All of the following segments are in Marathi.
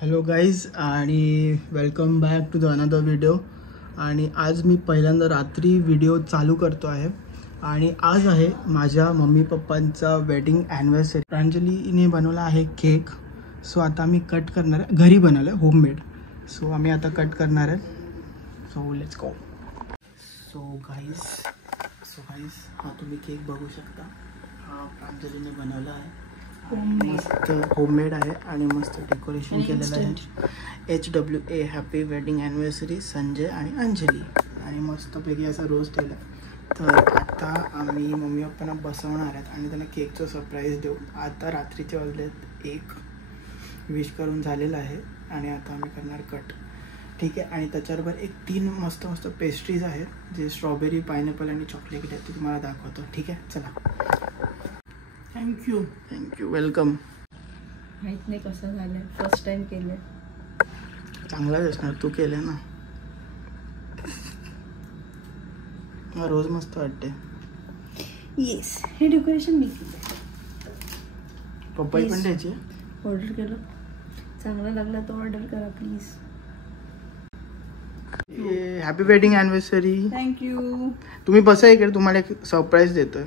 हॅलो गाईज आणि welcome back to the another video. आणि आज मी पहिल्यांदा रात्री व्हिडिओ चालू करतो आहे. आणि आज आहे माझ्या मम्मी पप्पांचा वेडिंग ॲनिव्हर्सरी. प्रांजलीने बनवला आहे केक. सो आता आम्ही कट करणार आहे. घरी बनवलं आहे, होममेड. सो आम्ही आता कट करणार आहे. So let's go. So guys हा तुम्ही केक बघू शकता. हा प्रांजलीने बनवला आहे. मस्त होममेड आहे आणि मस्त डेकोरेशन केलेलं आहे. HWA happy wedding anniversary Sanjay आणि अंजली. आणि मस्तपैकी असा रोज ठेवला. तर आता आम्ही मम्मी पप्पांना बसवणार आहेत आणि त्यांना केकचं सरप्राईज देऊ. आता रात्रीचे वाजलेत 1. विश करून झालेलं आहे आणि आता आम्ही करणार कट. ठीक आहे. आणि त्याच्याबरोबर एक 3 मस्त पेस्ट्रीज आहेत जे स्ट्रॉबेरी, पायनॅपल आणि चॉकलेट आहेत. ते तुम्हाला दाखवतो. ठीक आहे, चला. Thank you welcome. माहित नाही कसं झालं, फर्स्ट टाइम केलं. चांगलाच असणार, तू केलं ना. रोज मस्त वाटते. येस, हे डेकोरेशन मी केलं. पप्पाई पण द्यायची. ऑर्डर केलं, चांगला लागला तर ऑर्डर करा please. Happy wedding anniversary. Thank you. तुम्ही बसा इकडे, तुम्हाला एक सरप्राईज देतोय.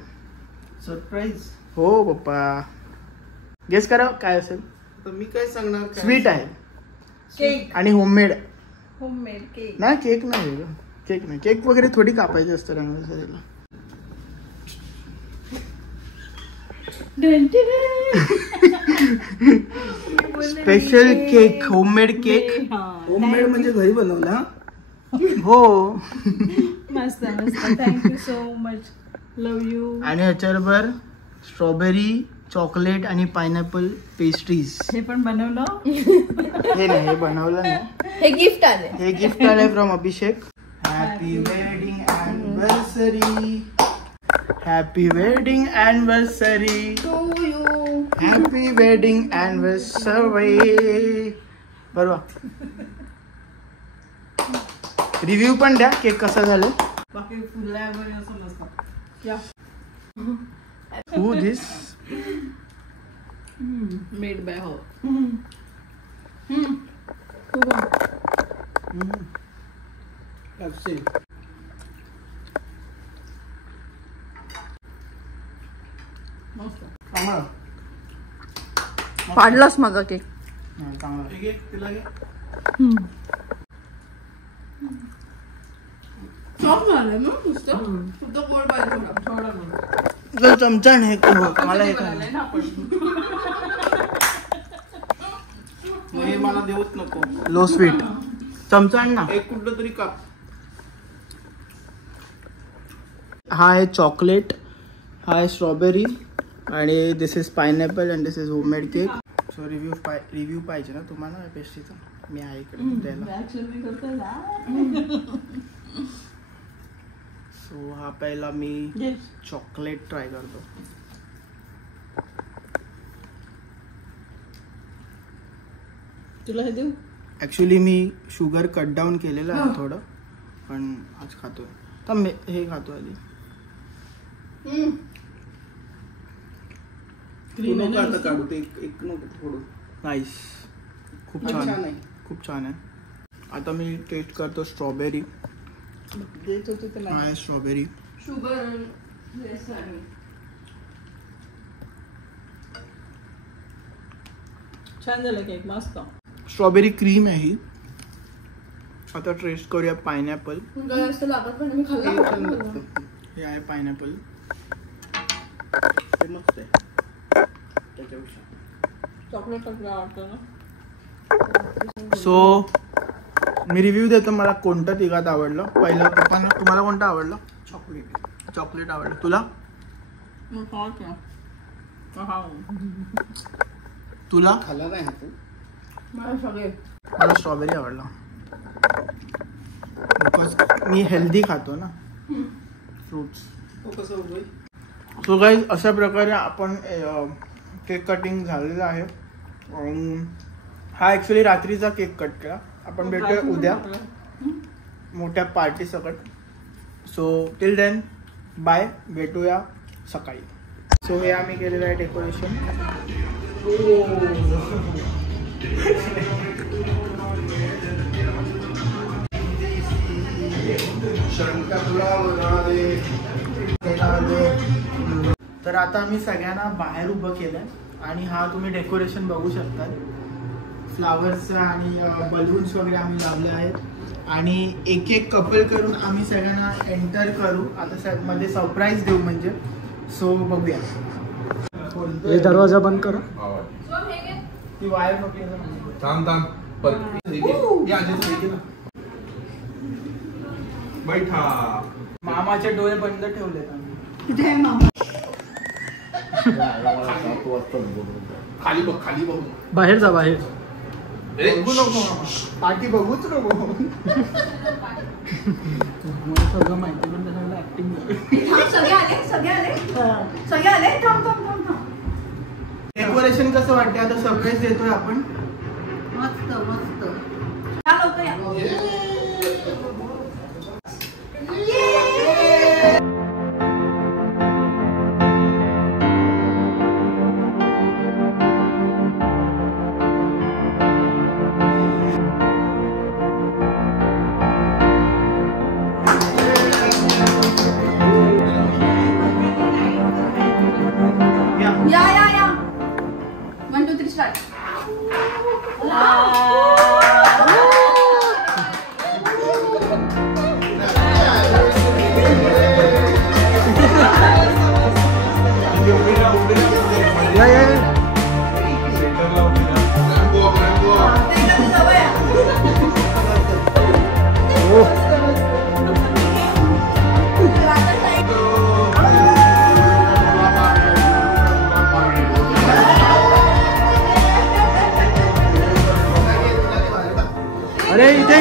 सरप्राईज? हो पप्पा, गेस करा काय असेल. तर मी काय सांगणार? स्वीट आहे केक आणि होममेड केक. नाही, केक नाही. केक वगैरे थोडी कापायची असतं ॲनिव्हर्सरीला. Special cake, homemade cake. Homemade म्हणजे घरी बनवला? हो. मस्त thank you so much, love you. आणि ह्याच्याबरोबर स्ट्रॉबेरी, चॉकलेट आणि पायनॅपल पेस्ट्रीज. हे पण बनवलं. हे नाही, हे बनवलं नाही, हे गिफ्ट आले. हे गिफ्ट आलंय from Abhishek. Happy wedding anniversary. Happy wedding anniversary to you. Happy wedding anniversary. बरोबर. रिव्ह्यू पण द्या केक कसा झालं. बाकी फुला वगैरे असं नसतं. या Who this? मेड बाय हो. मस्त. चांगला. पाडलास माझा केक. चांगला. तिला चॉप झालं ना नुसतं. फक्त गोड पाहिजे थोडा म्हणून. चमचा नाही मला एक हे मला देऊच नको. Low sweet. चमचा आण ना. एक कुठलं तरी काप. हा आहे चॉकलेट, हा आहे स्ट्रॉबेरी आणि this is pineapple and this is homemade cake. So review पाहिजे ना तुम्हाला पेस्ट्रीचा. मी आहे इकडे द्यायला. सो हा पहिला मी चॉकलेट ट्राय करतो. तुला हे देऊ? ॲक्च्युली मी शुगर कट डाऊन केलेलं आहे थोडं, पण आज खातोय. तर हे खातो आधी. आता काढू ते एक नको थोडं. नाईस, खूप छान आहे. खूप छान आहे. आता मी टेस्ट करतो स्ट्रॉबेरी. देत होते तर हा आहे स्ट्रॉबेरी. शुगर छान झालं केक, मस्त. स्ट्रॉबेरी क्रीम आहे ही. आता टेस्ट करूया पायनॅपल. जास्त लागत पण मी खाल्ला. हे आहे पायनॅपल. ते मस्त आहे त्याच्यापेक्षा. चॉकलेट आवडतं ना. सो मी रिव्ह्यू देतो. मला कोणतं तिघात आवडलं. पहिलं पप्पांना, तुम्हाला कोणतं आवडलं? चॉकलेट आवडलं. तुला? तुला? खाल्ला नाही तू? मला स्ट्रॉबेरी आवडला. बिकॉज मी हेल्दी खातो ना फ्रूट्स. कसं होईल? सो गाईज अशा प्रकारे आपण केक कटिंग झालेलं आहे. हा ॲक्च्युली रात्रीचा केक कट केला. आपण भेटूया उद्या मोठ्या पार्टी सकट. सो टिल देन बाय, भेटूया सकाळी. सो हे आम्ही केलेलं आहे डेकोरेशन. तर आता आम्ही सगळ्यांना बाहेर उभं केलंय आणि हा तुम्ही डेकोरेशन बघू शकता. फ्लावर्सचं आणि बलून्स वगैरे आम्ही लावले आहेत आणि एक एक कपल करून आम्ही सगळ्यांना एंटर करू. आता मध्ये सरप्राईज देऊ म्हणजे. सो बघूया. हे दरवाजा बंद करा. ती वायर पकडली थांब बैठा. मामाचे डोळे बंद ठेवलेत आम्ही. जय मामा. खाली बघ खाली बघ. बाहेर जा बाहेर. बघू नको मामा. पाठी बघूच नको. सगळं माहिती पण त्याला ऍक्टिंग. सगळे आले. थांब. डेकोरेशन कसं वाटते आता सरप्राईज देतोय आपण. मस्त. या लवकर या. या 1 2 3 स्टार्ट. अरे इथे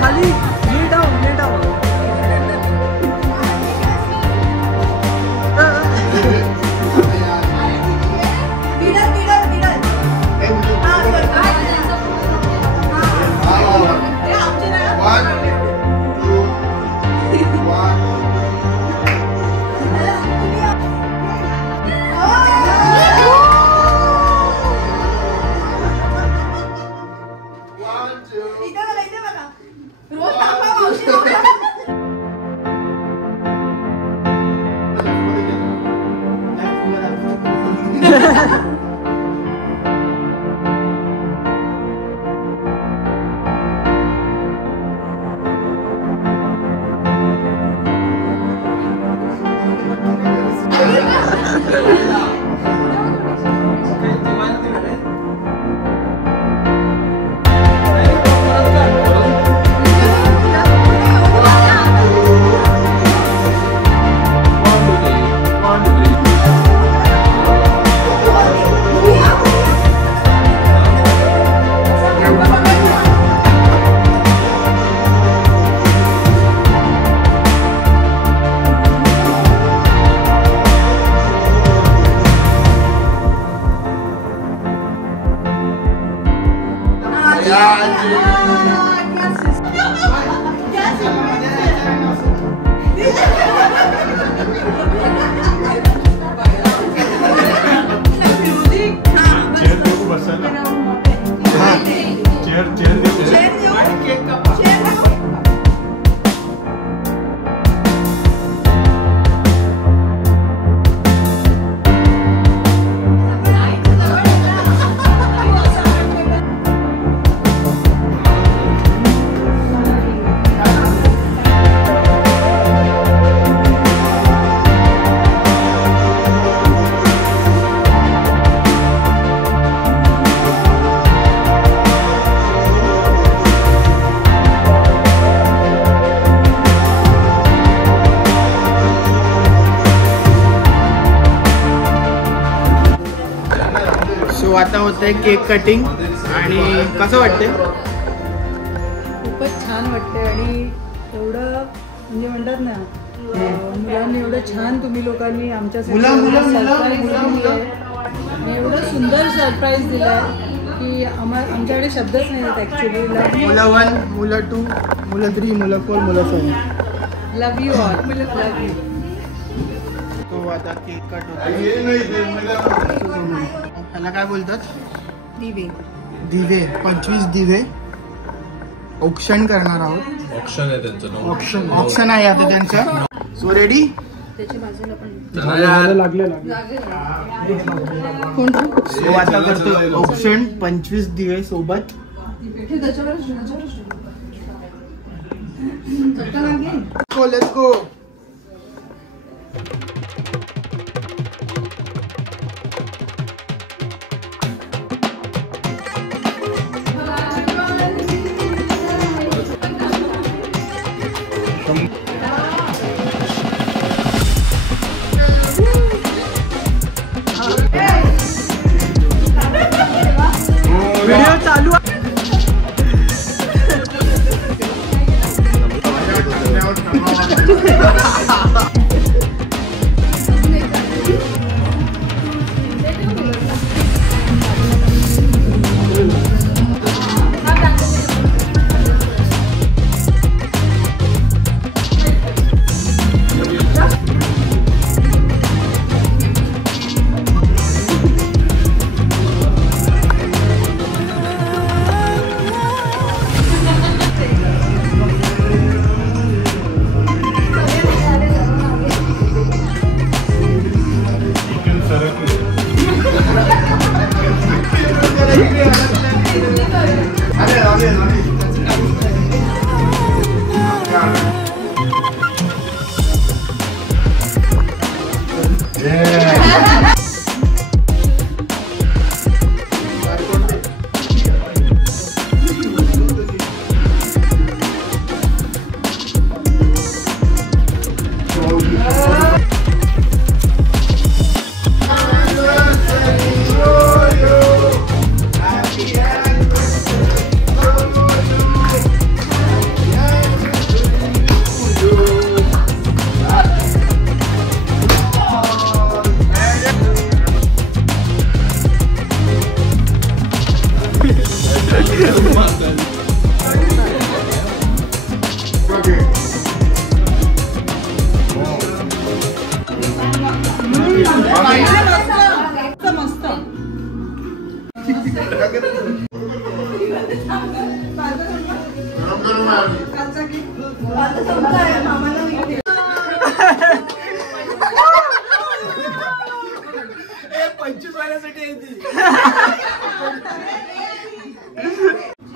खाली kneel down. आता होतंय केक कटिंग आणि कसं वाटतंय? खूपच छान वाटते आणि एवढं म्हणजे म्हणतात ना मुलांनी एवढं छान तुम्ही लोकांनी आमच्यासाठी सरप्राईज दिलंय आणि एवढं सुंदर सरप्राईज दिलंय की आमच्याकडे शब्दच नाही आहेत ॲक्च्युली. मुलं 1, मुलं 2, मुलं 3, मुलं 4, मुलं 7. लव यू ऑल. Love you. तो आता केक कट होतो. ह्याला काय बोलतात? दिवे. दिवे. 25 दिवे ऑक्शन करणार आहोत. ऑप्शन आहे त्यांचं. ऑक्शन आहे आता त्यांचं. So ready? त्याच्या बाजूला पण लागले सो आता करतो ऑप्शन 25 दिवे सोबत. Let's go. व्हिडिओ चालू आहे.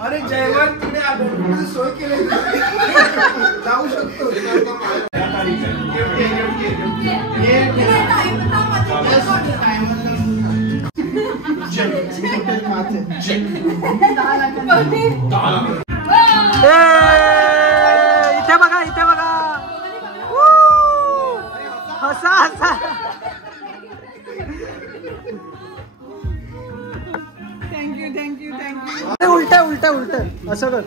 अरे जयवंत तुने आगमनाची सोय केली जाऊ शकतो. इथे बघा इथे बघा. हसा हसा. Thank you thank you thank you. उलट उलट उलट असं कर.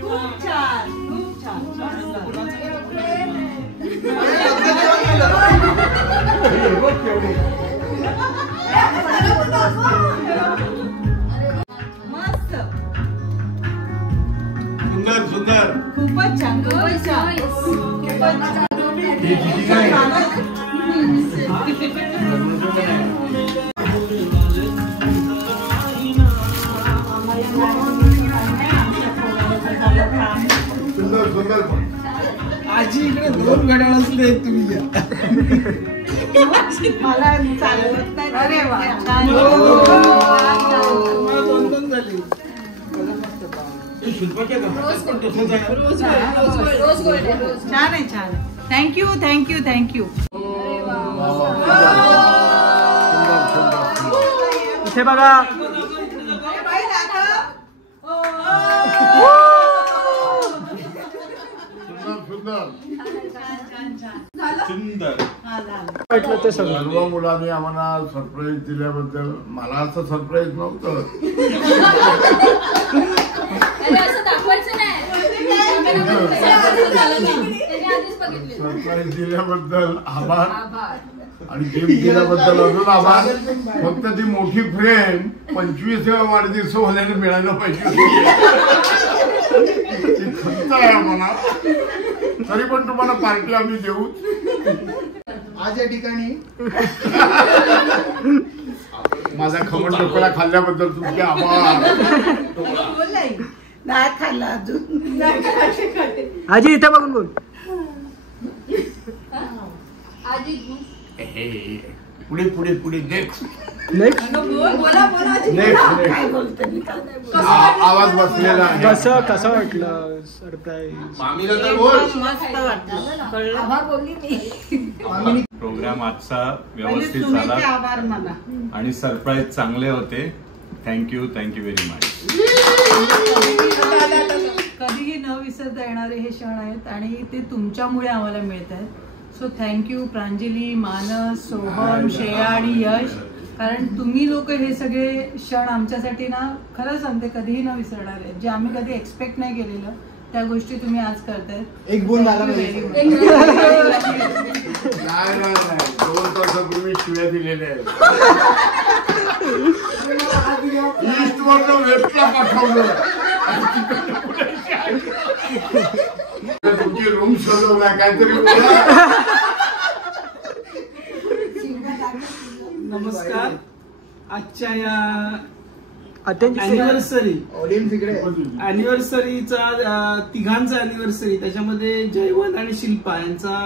खूप छान खूप छान. मस्त. सुंदर सुंदर. खूपच छान खूपच छान खूपच छान. सुंदर सुंदर. आजी इकडे 2 घड्याळ असले तुम्ही या. मला चालवत नाही. अरे वा छान. मला 2 झाली. छान आहे छान. Thank you thank you thank you. इथे बघा. सुंदर वाटलं ते सगळं सर्व मुलांनी आम्हाला सरप्राईज दिल्याबद्दल मला असं सरप्राईज नव्हतं. सरप्राईज दिल्याबद्दल आभार आणि गिफ्ट दिल्याबद्दल अजून आभार. फक्त ती मोठी फ्रेम 25व्या वाढदिवस होण्याने मिळायला पाहिजे ती खंत आहे आम्हाला. तरी पण तुम्हाला पार्टी आम्ही देऊ. आज या ठिकाणी माझा खमण ढोकळा खाल्ल्याबद्दल तुमचे आभार. नाही खाल्ला अजून. आजी इथे बघून बोल. पुढे पुढे पुढे नेक्स्ट नेक्स्ट आवाज बसलेला आहे. कसं वाटलं सरप्राईज? मामीला तर बोल. प्रोग्राम आजचा व्यवस्थित झाला आभार मला. आणि सरप्राईज चांगले होते. Thank you very much. कधीही न विसरता येणारे हे क्षण आहेत आणि ते तुमच्यामुळे आम्हाला मिळत आहेत. सो थँक्यू प्रांजली, मानस, सोहम, श्रेया आणि यश. कारण तुम्ही लोक हे सगळे क्षण आमच्यासाठी ना खरं सांगते कधीही न विसरणार आहेत. जे आम्ही कधी एक्सपेक्ट नाही केलेलं त्या गोष्टी तुम्ही आज करतायत. एक बोल झाला पाहिजे. नाही 2 तासापूर्वी शिव्या दिलेल्या आहेत. ईस्ट वरनं वेस्टला पाठवलं. तुमची रूम सजवला काहीतरी बोला. नमस्कार. आजच्या या अॅनिव्हर्सरी अॅनिव्हर्सरीचा तिघांचा अॅनिव्हर्सरी त्याच्यामध्ये जयवंत आणि शिल्पा यांचा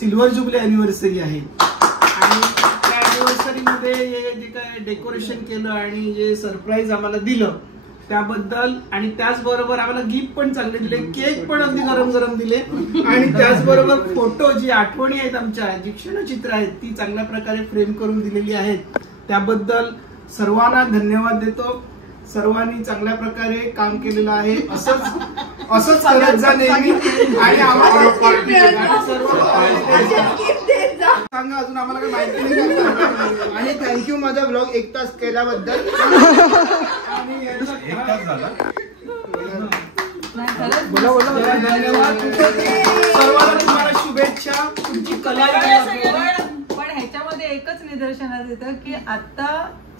सिल्वर जुबली अॅनिव्हर्सरी आहे. आणि त्या अॅनिव्हर्सरीमध्ये हे जे काय डेकोरेशन केलं आणि जे सरप्राईज आम्हाला दिलं त्याबद्दल आणि त्याचबरोबर आम्हाला गिफ्ट पण चांगले दिले. केक पण अगदी गरम गरम दिले आणि त्याचबरोबर फोटो जी आठवणी आहेत आमच्या जी क्षणचित्र आहेत ती चांगल्या प्रकारे फ्रेम करून दिलेली आहेत. त्याबद्दल सर्वांना धन्यवाद देतो. सर्वांनी चांगल्या प्रकारे काम केलेलं आहे. असंच करत जा नेहमी. आणि आम्हाला सांगा अजून आम्हाला काही माहिती नाही. आणि थँक्यू माझा ब्लॉग 1 तास केल्याबद्दल. धन्यवाद. सर्वांना तुम्हाला शुभेच्छा. तुमची कला पण ह्याच्यामध्ये एकच निदर्शनात येतं की आता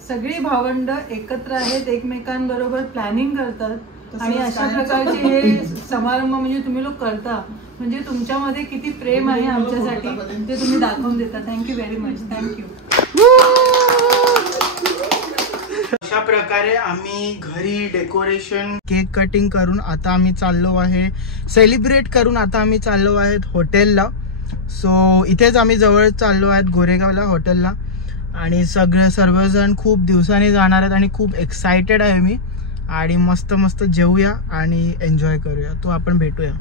सगळी भावंड एकत्र आहेत, एकमेकांबरोबर प्लॅनिंग करतात आणि अशा प्रकारचे हे समारंभ म्हणजे तुम्ही लोक करता म्हणजे तुमच्यामध्ये किती प्रेम आहे आमच्यासाठी ते तुम्ही दाखवून देता. Thank you very much. थँक्यू. अशा प्रकारे आम्ही घरी डेकोरेशन केक कटिंग करून आता आम्ही चाललो आहे सेलिब्रेट करून आता आम्ही चाललो आहेत हॉटेलला. सो इथेच आम्ही जवळ चाललो आहेत गोरेगावला हॉटेलला आणि सर्वजण खूप दिवसांनी जाणार आहेत आणि खूप एक्सायटेड आहे मी. आणि मस्त मस्त जेवूया आणि एन्जॉय करूया. तो आपण भेटूया.